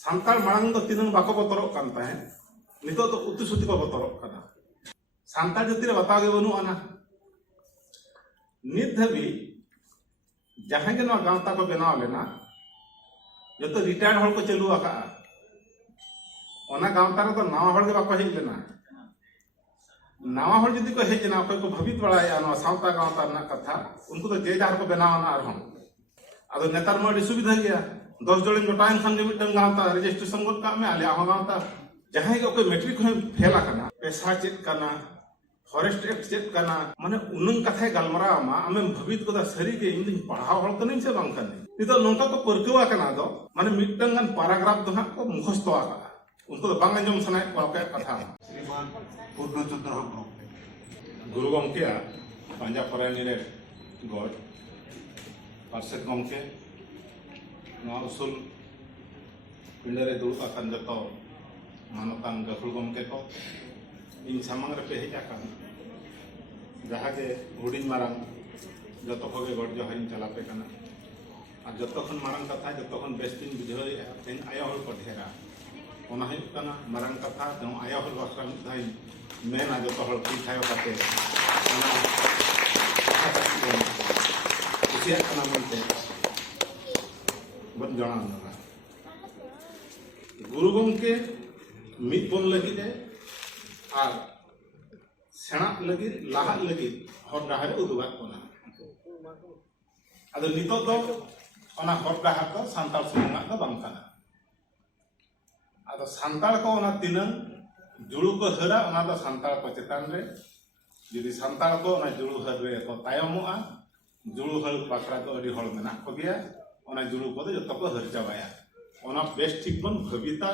सान्ताल मांग दो तीन बाको बतरक कान ताहे नितो तो उतुसुति को बतरक काना सान्ताल जाति रे बतागे बनु आना नित धबी जहां के नवा गांवता को बनाव लेना जो तो रिटायर्ड हल को चलू आका ओना गांवता रे तो नवा हल के बाको हेज लेना नवा हल जदि को हेज ना को भवित बड़ाया नवा सावता गांवता ना कथा उनको तो जे जार को बनाव ना अरहम आदो नेतार में सुविधा गया 10 जोड़े जोटाइन खान के मिटन गांवता रजिस्ट्रेशन गोद का में आले आ गांवता जहां के कोई मैट्रिक में फेल आकना पैसा चेक करना फॉरेस्ट एक्ट चेक करना माने उनन कथा गलमरा मा आमे भवित को सरी के इन पढ़ाव हल कने से बांग कने नितो नोंका को परकवा कना दो माने मिटन गन पैराग्राफ दो को मुखस्त आका उनको तो बांग अंजम सनाय को कथा श्रीमान पूर्णचंद्र गुरु गमके पांजा परायनी रे गॉड पार्षद गमके उसूल पिंडरे दुड़ूब आकान जो मानतान गफुल गमके को इन सामंग रे पे हेजा जहाँ के हुडिंग मारंग जो के गड जो हरिन चलापे कना और जो मारंग कथा जो बेस्तिन बुझे तेन आया हल को ढेरा ओना हुई कना मारंग कथा जो आया हल बाखरा मिथाई मेना जो हल पिठायो काते ओना कुसिया कना मनते बन जाना ना गुरु गमके मित बन लगी दे और सेना लगी लाहा लगी हर डाहर उदुगा कोना अदो नितो तो ओना हर डाहर तो सांताल सुमुंगा तो बांग काना अदो सांताल को ओना तिनंग जुड़ू को हरा ओना तो सांताल को चेतान रे यदि सांताल को ओना जुड़ू हर रे को तायमोआ जुड़ू हर बाखरा तो अडी हल मेना को गया ओना जुड़ू को जो तो हर चाबाया ओना बेस ठीक बन भविता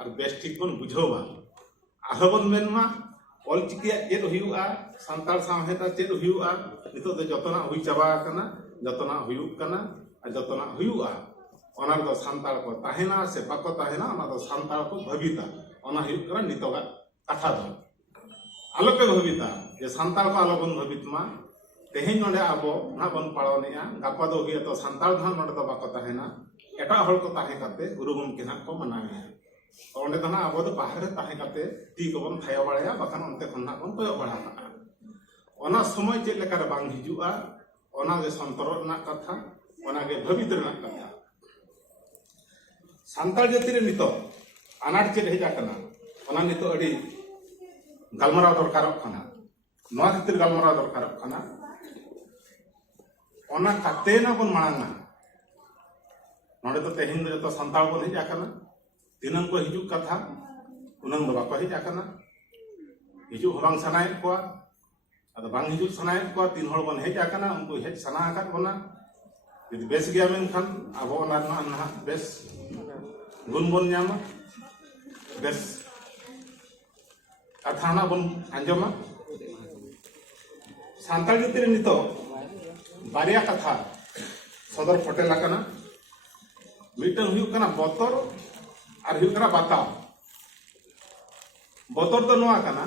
और बेस ठीक बन बुझावा आरोबन मेनमा ऑलचिकिया चेद हुआ सान्ताल सामहेता चेद हुआ नितो तो जतना हुई चाबा कना जतना हुयुक कना और जतना हुआ ओना दो सान्ताल को ताहेना से बाको ताहेना ओना दो सान्ताल को भविता ओना हुयुक कना नितोगा कथा दो आलोपे भविता जे सान्ताल को आलोबन भवितमा तेहेन नोडे आबो ना बन पाळोनेया गापा दो हुई तो सान्ताल धान नोडे तो बाको ताहेना एटा हल को ताहे काते गुरु गमके ना को मनावेया ओंडे तो ना अब तो बाहर रे ताहे काते ती को बन थाया बाड़ाया बाखान ओनते खन ना बन कोय बाड़ा का ओना समय जे लेका रे बांग हिजुआ ओना गे संतर ना कथा ओना गे भवित ना कथा सान्ताल जाति रे नितो अनाट जे हेजा कना ओना नितो अडी गलमरा दरकार खाना नवा खातिर गलमरा दरकार खाना ओना काते ना बन मांगा नोडे तो तेहिन दो तो सान्ताल बन हेजा कना तीनन को हिजुक कथा उनन दो बाको हेजा कना हिजुक बांग सनाय को अद बांग हिजुक सनाय को तीन हड़ बन हेजा कना उनको हेज सना आकात बना यदि बेस गया मेन खान आबो ना ना बेस गुण बन न्यामा बेस कथा ना बन अंजमा सान्ताल जाति रे नितो बारिया कथा सदर फटेला कना मिटन हुई कना बतर और हुई कना बताओ बतर तो नवा कना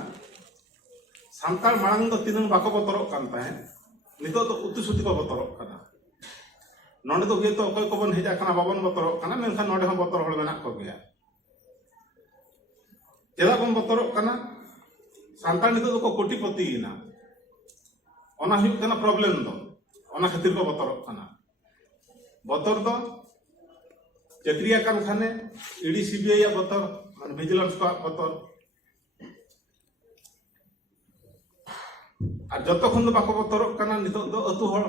सान्ताल मांग दो तीन बाको बतरक कान ताहे नितो तो उतुसुति को बतरक कना नोंडे तो हुई तो अकय को बन हेजा कना बाबन बतरक कना मेनखान नोंडे हम बतर हल मेना को गया चेदा बन बतरक कना सान्ताल नितो तो को कोटिपति ना ओना हुई कना प्रॉब्लम दो ओना खातिर को बतरक कना बतर दो चक्रिया कान खाने ईडी सीबीआई बतर मान विजिलेंस को बतर और जतो खन बाको बतरक कना नितो दो अतु हड़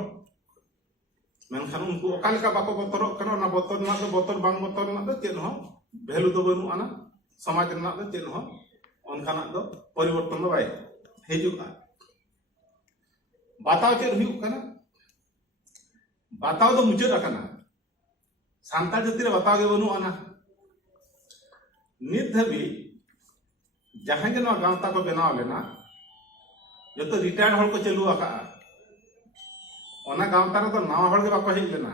मेनखान उनको ओकालिका बाको बतरक कना ना बतर ना दो बतर बांग बतर ना दो चेन हो वैल्यू दो बनु आना समाज ना दो चेन हो ओनखाना दो परिवर्तन दो बाय हेजुका बाताव चेद हुई कना बाताव दो मुचाद आकना सान्ताल जाति रे बतागे बनु आना नित धबी जहां के गांवता को बनाव लेना जो तो रिटायर्ड हल को चलू आका ओना गांवता रे तो नवा हल के बाको हेज लेना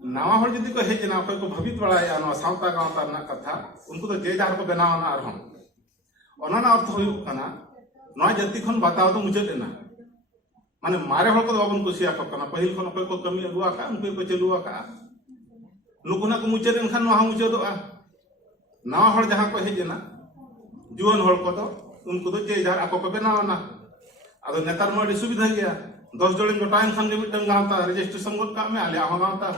नवा हल जदि को हेज ना को भवित बड़ाया नवा सावता गांवता ना कथा उनको तो जे जार को बनाव ना अरहम ओना ना अर्थ हुई कना नवा जाति खन बताव तो मुचाद लेना माने मारे हल को बाबन कुसिया को कना पहिल खन को कमी अगुआ का उनको को चलुआ का नुकु ना को मुचाद एनखान नवा मुचादोगा नवा हर जहां को हेजना जुआन हर को दो उनको दो जे जार आको को बनावना आदो नेतार मा अडी सुविधा गया 10 जण गोटायन खान के मिटन गावता रजिस्ट्रेशन गोट का में आले आ गावता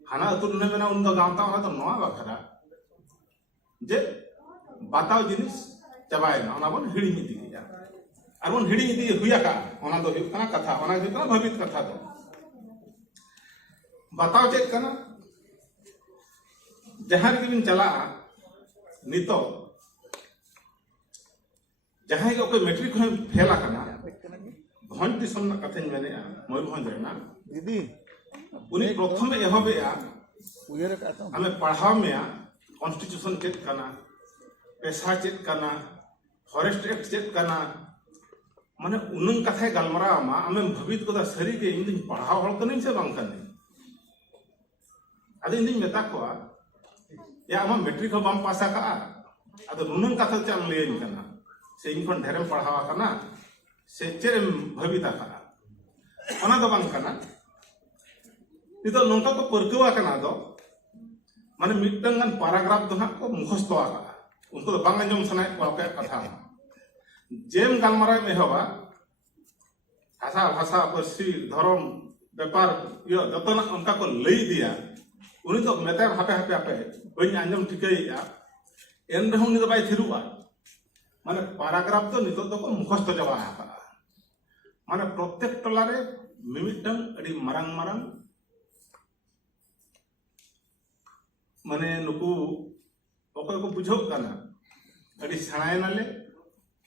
हाना अतुर ने मेना उन दो गावता हा तो नवा बाखरा जे बाताव जिनिस चबायना ओना बन हिड़ी इदी गया और बन हिड़ी इदी हुया का ओना दो हुया कना कथा ओना हुया कना भवित कथा दो बाताव चेक कना जहां रे बिन चला नितो जहां के कोई मैट्रिक में फेल आकना भन दिसम ना कथन मेने मयूरभंज रेना दीदी उनी प्रथम एहबेआ उयर का तो हमें पढ़ाव में कॉन्स्टिट्यूशन चेक करना पेशा चेक करना फॉरेस्ट एक्ट चेक करना माने उनन कथा गलमरा मा हमें भवित को सरी के इन दिन पढ़ाव हल कने से बांग कने अदे इन दिन मेता को या हम मैट्रिक हो बाम पासा का अदे उनन कथा चल लेन कना से इनखन ढेरम पढ़ावा कना से चेरम भविता कना ओना दो बांग कना नितो नोंका को परकवा कना दो माने मिटंगन पैराग्राफ दो ना को मुखस्तो आका उनको तो बांग अंजम सनाय को आपे कथा जेम गलमरा में हवा भाषा भाषा परसी धर्म व्यापार यो जतना उनका को लई दिया उनी तो मेता हापे हापे आपे बइन अंजम ठिकैया एन रहु नि तो बाय थिरुआ माने पैराग्राफ तो नितो तो को मुखस्त जवा आका माने प्रत्येक टला रे मिमिटंग अडी मरंग मरंग माने नुकु ओको को बुझो कना अडी सणाय नाले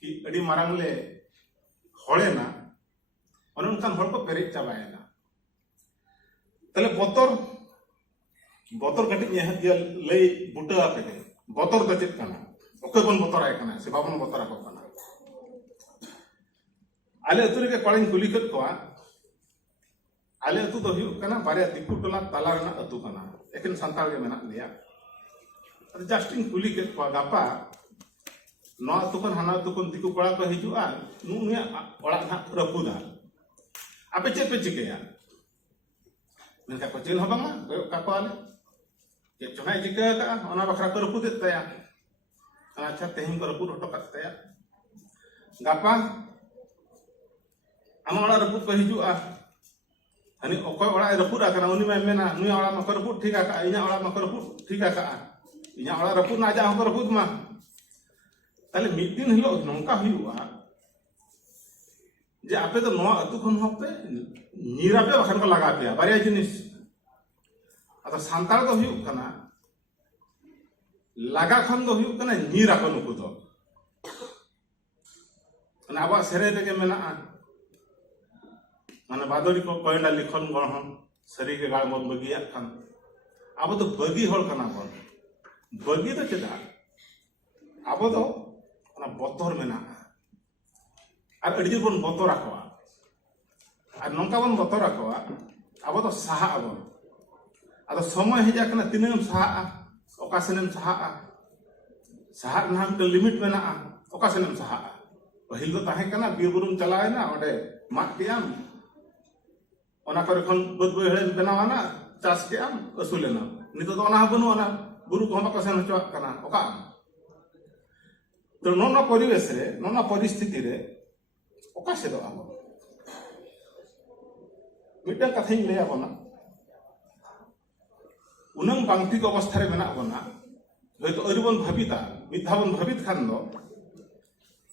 कि अडी मरंग ले होळे ना अननकान हर को पेरेज चाबायना तले बोतर कटि ये लई बुटा आपे बोतर तो चेक कना ओके बन बोतर आय कना से बाबन बोतर को कना आले अतुरे के कॉलेज कुली कत को आले अतु तो हिउ कना बारे दिकु टोला ताला रना अतु कना एकिन संताल के मेना लिया जस्टिंग कुली के को गापा नो अतु कन हाना अतु कन दिकु कोड़ा को हिजुआ नुनिया ओड़ा ना रपुदा आपे चे पे चिकेया मेनका को चेन हबामा का को आले जे चोनाय चिका का ओना बखरा को रपुद तया अच्छा तेहिं को रपुद हटो कतया गापा आम ओड़ा रपुद को हिजुआ हनी ओको ओड़ा रपुद आकना उनी में मेना नुया ओड़ा मा को रपुद ठीक आका इना ओड़ा मा को रपुद ठीक आका इना ओड़ा रपुद ना जा को रपुद मा ताले मिद दिन हिलो नंका हुआ जे आपे तो नवा अतु खन होपे नीरापे बखन को लगा पे बारिया जिनिस अतो सांताल तो हुई कना लगा खन दो हुई कना नीरा को नुकु दो ना आबा सेरे ते के मेना माने बादोरी को कोयला लिखन गणहन सरी के गाल मन बगिया खान अब तो बगी हल कना बन बगी तो चेदा अब तो ना बतर मेना और अड़ी जोर बन बतर आकोआ और नौका बन बतर आकोआ अब तो साहा अब अद समय हेजा कना तिनेम साहा ओका सेनेम साहा साहा नाम तो लिमिट मेना ओका सेनेम साहा पहिल तो ताहे कना बीर बुरुम चलायना ओडे मात पियाम ओना करे खन बद बहेड़ बनावाना चास के आम असुलेना नितो तो ओना बनु ओना गुरु को हम कसन हचवा कना ओका तो नोना परिवेश रे नोना परिस्थिति रे ओका से दो आबो मिटन कथाई ले आबोना उनंग बांगटिक अवस्था रे मेना आबोना हयतो अरिबन भाबिता मिधाबन भाबित खान दो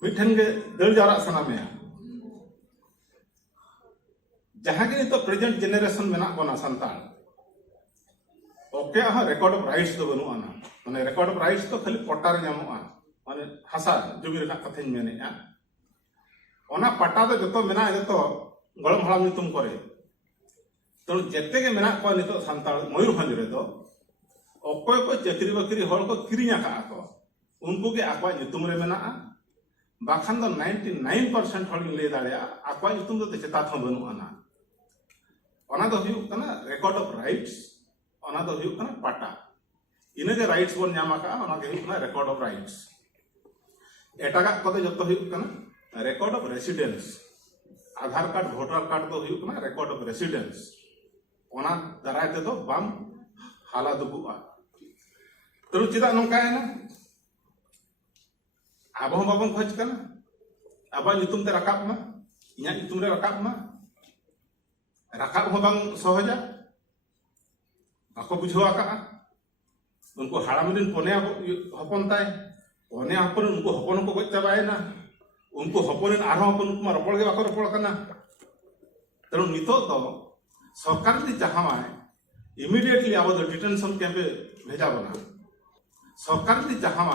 मिठन के दल जारा सना मेया जहां के तो प्रेजेंट जेनरेशन मेना बना संताल ओके हा रिकॉर्ड ऑफ राइट्स तो बनु आना माने रिकॉर्ड ऑफ राइट्स तो खाली पट्टा रे ᱧᱟᱢᱚᱜᱼᱟ माने हासा जमी रे कथाᱧ मेनेआ ओना पट्टा तो जतो मेना जतो गळम हलाम नितुम करे तो जेते के मेना को नितो संताल मयूरभंज रे दो ओकोय को चक्री बकरी हल को किरिया का को उनको के आकवा नितुम रे मेना बाखान दो 99% हल ले दाड़िया आकवा नितुम तो चेता थो बनु आना ओना दो हुयु कना रिकॉर्ड ऑफ राइट्स ओना दो हुयु कना पट्टा इने के राइट्स बन ᱧᱟᱢ का ओना के हुयु कना रिकॉर्ड ऑफ राइट्स एटागा को जतो हुयु कना record of residence Aadhaar card voter card दो हुयु कना रिकॉर्ड ऑफ रेसिडेंस ओना दराय ते दो बाम हाला दुबुआ terus tidak nongkaena abah babang khoj kana abah nyutum te rakap ma inya nyutum re rakap ma rakap ho bang sohoja ako bujhaw aka unku haram din pone hopon tai pone hopon unku hopon ko goj chabaena unku hoponin arho hopon ma ropol ge bako ropol kana terus nito to सरकार दी जहां immediately अब detention camp भेजा बना सरकार दी जहां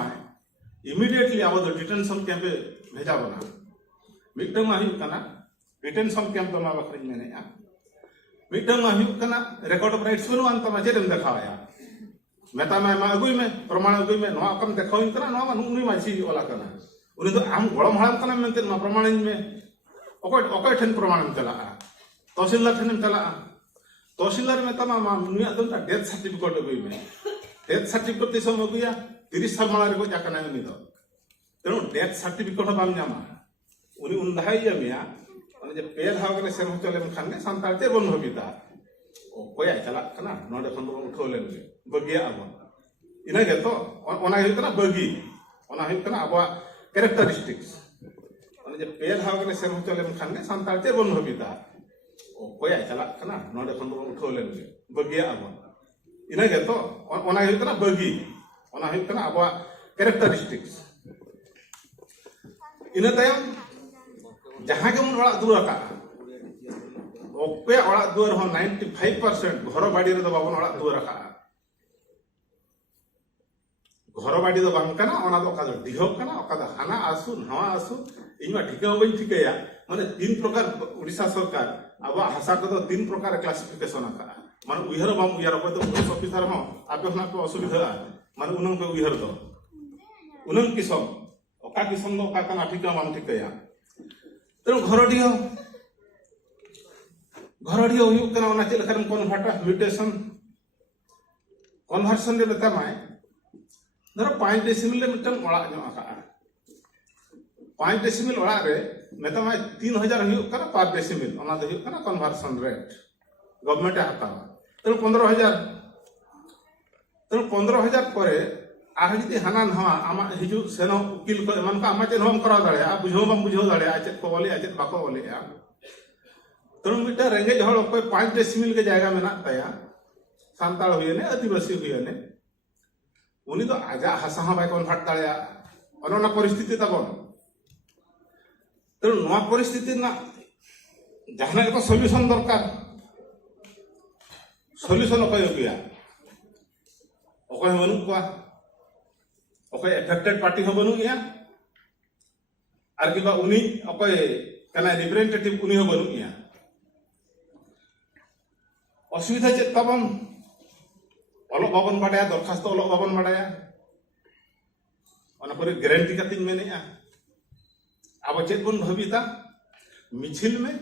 immediately अब detention camp भेजा बना मिटम डिटेंशन कैंप तो बखरी मेने मिटम रिकॉर्ड ऑफ राइट्स बनु अंत में चेदम देखाया मेता में अगुई में प्रमाण अगुई में नवा कम देखाइन कना नवा नुनी माछी ओला कना उनी तो आम गळम हाळम कना मेनते नवा प्रमाण में ओकय ठन प्रमाण में चला तहसीलदार ठन चला तहसीलदार में तमा नुया तो डेथ सर्टिफिकेट अगुई में डेथ सर्टिफिकेट तिसम अगुया 30 साल माला रे जाकना उनी तो तेनु डेथ सर्टिफिकेट बाम नामा उनी उन धाइया मिया माने जे पेल हावगले सेन चले खान ने संताल ते बन हबिता ओ कोया चला कना नोडे खन बन उठो लेन गे बगिया अब इना गे तो ओना हिल कना बगी ओना हिल कना अब कैरेक्टरिस्टिक्स माने जे पेल हावगले सेन चले खान ने संताल ते बन हबिता ओ कोया चला कना नोडे खन बन उठो लेन गे बगिया अब इना गे तो ओना हिल कना बगी ओना हिल कना अब कैरेक्टरिस्टिक्स इना तयम जहां के मन ओड़ा दुआर का ओपे ओड़ा दुआर हो 95% घर बाड़ी रे दो बाबन ओड़ा दुआर का घर बाड़ी दो बांग कना ओना दो का दिहो कना ओका दा हाना आसु नवा आसु इमा ठिका बई ठिकाया माने तीन प्रकार उड़ीसा सरकार अब हासा को तो तीन प्रकार क्लासिफिकेशन का माने उइहर बाम उइहर को तो पुलिस ऑफिसर हो आपे हना को असुविधा माने उनन को उइहर दो उनन किसम ओका किसम दो ओका कना ठिका बाम ठिकाया तेणु घरडियो हुयुग कना ओना चेल खरम कन्वर्ट म्यूटेशन कन्वर्सन रे बेता माय धरो 5 डेसिमल रे मिटन ओड़ा नो आका 5 डेसिमल ओड़ा रे मेता माय 3000 हुयुग कना पर डेसिमल ओना दो हुयुग कना कन्वर्सन रेट गवर्नमेंट हातावा तेणु 15000 परे आह जदि हाना नवा आमा हिजु सेनो उकिल को एमन का आमा चेन हम करा दाड़े बुझो बम बुझो दाड़े चेत को बोले चेत बाको बोले तेणु मिटा रेंगे हड़ ओको 5 डेसिमल के जायगा मेना ताया सांताल हुयने आदिवासी हुयने उनी तो आजा हासा हा बाय कन्वर्ट दाड़े अनोना परिस्थिति तबन तेणु नवा परिस्थिति ना जहाना एक सॉल्यूशन दरकार सॉल्यूशन ओको गया ओको बनु को ओके एफेक्टेड पार्टी हो बनु गया आर किबा उनी ओके कना रिप्रेजेंटेटिव उनी हो बनु गया असुविधा चे तबन ओलो बाबन बाडया दरखास्त ओलो बाबन बाडया ओना पर गारंटी कतिन मेनेया अब चेत बन भविता मिছিল में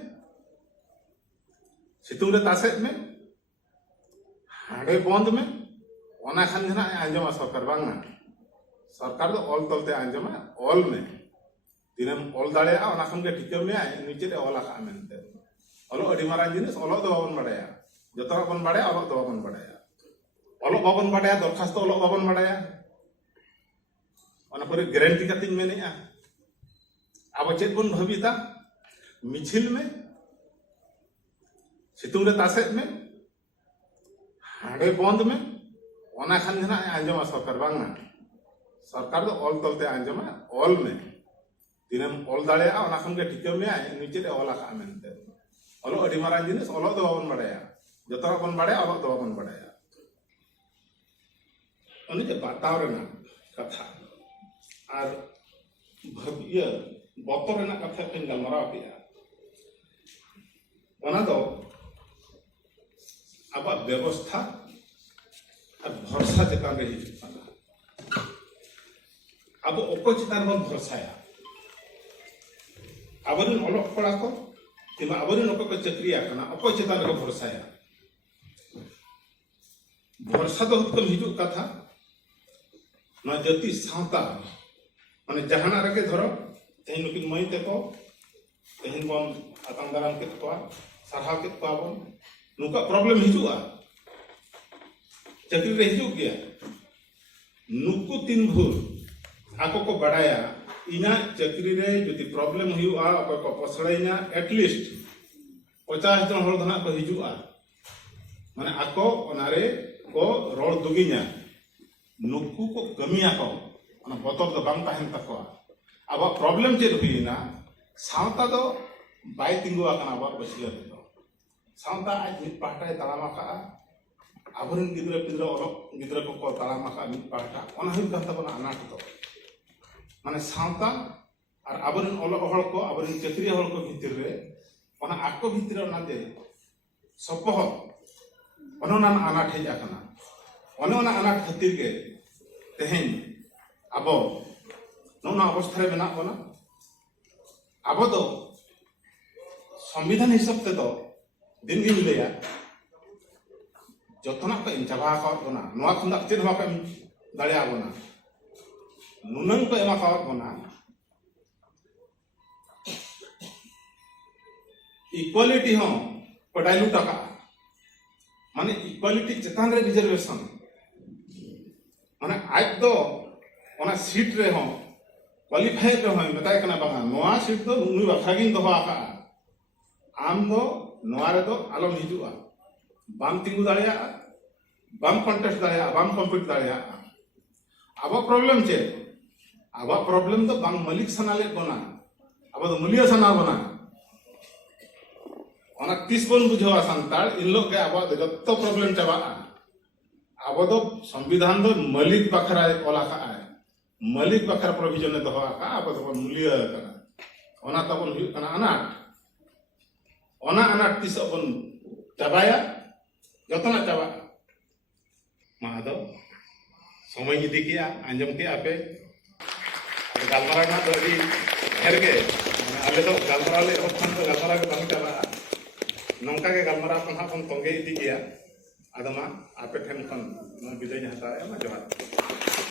सितुंग रे तासेत में हाड़े बंद में ओना खान ना आंजमा सरकार बांगा सरकार तो ऑल तलते आंजमा ऑल में दिनम ऑल दाड़े ओना खन के ठिका में नीचे रे ऑल का मेनते ऑल अडी मारा जिनिस ऑल दो बाबन बाडया जतो बन बाडया ऑल दो बाबन बाडया ऑल बाबन बाडया दरखास्त ऑल बाबन बाडया ओना पर गारंटी कतिन मेनेया अब चेत बन भविता मिছিল में सितुंग रे तासेत में हाड़े बंद में ओना खान ना आंजमा सरकार बांगा सरकार तो ऑल तलते आंजमा ऑल में दिनम ऑल दाड़े ओना खन के ठिका में नीचे रे ऑल का मेनते ऑल अडी मारा जिनिस ऑल दो बाबन बाडया जतो बन बाडया ऑल दो बाबन बाडया उनी जे बाताव रेना कथा आर भव्य बतर रेना कथा पे गलमरा किया ओना दो अब व्यवस्था और भरोसा चेतान रे हिजुग अब ओको चितान बन भरोसाया अबरिन ओलक पड़ा को किबा अबरिन ओको को चक्रिया कना ओको चितान रे भरोसाया भरोसा दो हुकम हिजुग कथा ना जति सावता माने जहाना रके धरो तेन नुकिन मई ते को तेन बन आतंग दाराम के को सारहा के को बन नुका प्रॉब्लम हिजुआ चाकरी रे हिजुग गया नुकु तीन भूर आको को बड़ाया इना चाकरी रे जदि प्रॉब्लम हुआ अको को पसड़ाइना एटलिस्ट 50 जन हर धना को हिजुआ माने आको ओनारे को रोड दुगिना नुकु को कमिया को ओना बतौर दो बांग ताहेन तको अब प्रॉब्लम चेद हुईना सावता दो बाय तिंगु आकना अब बसिया दो सावता आज मिट पाटाय तलामा का आबरन गिद्रा पिद्रा ओलो गिद्रा को तलामा का मिट पाटा ओना हुई कांता बना अनाट दो माने सावता और आबरन ओलो हल को आबरन चाकरी हल को भितर रे ओना आको भितर ओना दे सपोह ओना अनाट हेज आकना ओना अनाट खातिर के तेहेन अब नोना अवस्था रे मेना बना अब दो संविधान हिसाब ते दो दिन गिन लेया जतना को चाबा का बना नोआ खुंदा चेद हवा का दाड़िया बना नुनंग को एमा का बना इक्वालिटी हो पडाइलू टाका माने इक्वालिटी चेतान रे रिजर्वेशन माने आज दो ओना सीट रे हो क्वालिफाइड रे हो बताय कना बागा नोआ सीट दो नुई बाखागिन दो आका आम दो नोआ रे दो आलम हिजुआ बाम तिंगु दाड़िया बाम कॉन्टेस्ट दाड़िया बाम कॉम्पीट दाड़िया अब प्रॉब्लम चे अब प्रॉब्लम तो बांग मलिक सनाले बना अब तो मुलिया सना बना ओना तीस बन बुझवा संताल इन लोग के अब जत्तो प्रॉब्लम चाबा अब तो संविधान दो मलिक बखरा ओला का है मलिक बखरा प्रोविजन ने दो का अब तो मुलिया कना ओना तबन हुई कना अनाट तीस अपन चाबाया जतना चाबा मा दो समय इदी किया आंजम के आपे गालमारा ना तो अभी हेर के आले तो गालमारा ले ओखन तो गालमारा के बांग चाबा नौका के गालमारा अपन हापन तोंगे इदी किया आदमा आपे ठेन खन विजय हता है मा जवाब